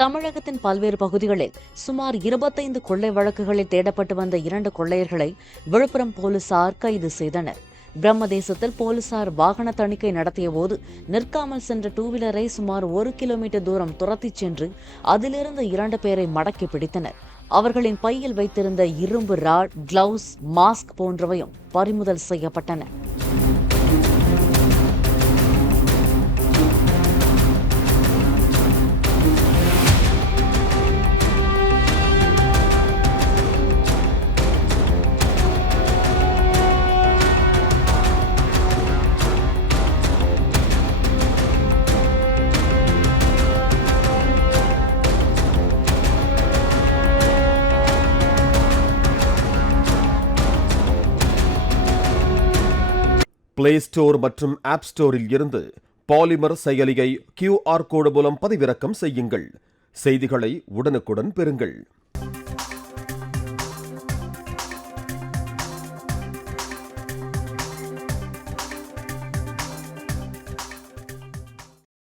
தமிழகத்தின் பல்வேறு பகுதிகளில் சுமார் 25 கொள்ளை வழக்குகளில் தேடப்பட்டு வந்த 2 கொள்ளையர்களை விழுப்புரம் போலீசார் கைது செய்தனர். பிரம்மதேசத்தில் போலீசார் வாகன தணிக்கை நடத்திய போது நிற்காமல் சென்ற டூவீலரை சுமார் 1 கிலோமீட்டர் தூரம் துரத்திச் சென்று அதிலிருந்து 2 பேரை மடக்கி பிடித்தனர். அவர்களின் பையில் வைத்திருந்த இரும்பு ராட், கிளவுஸ், மாஸ்க் போன்றவையும் பறிமுதல் செய்யப்பட்டன. பிளே ஸ்டோர் மற்றும் ஆப் ஸ்டோரில் இருந்து பாலிமர் செயலியை QR கோடு மூலம் பதிவிறக்கம் செய்யுங்கள். செய்திகளை உடனுக்குடன் பெறுங்கள்.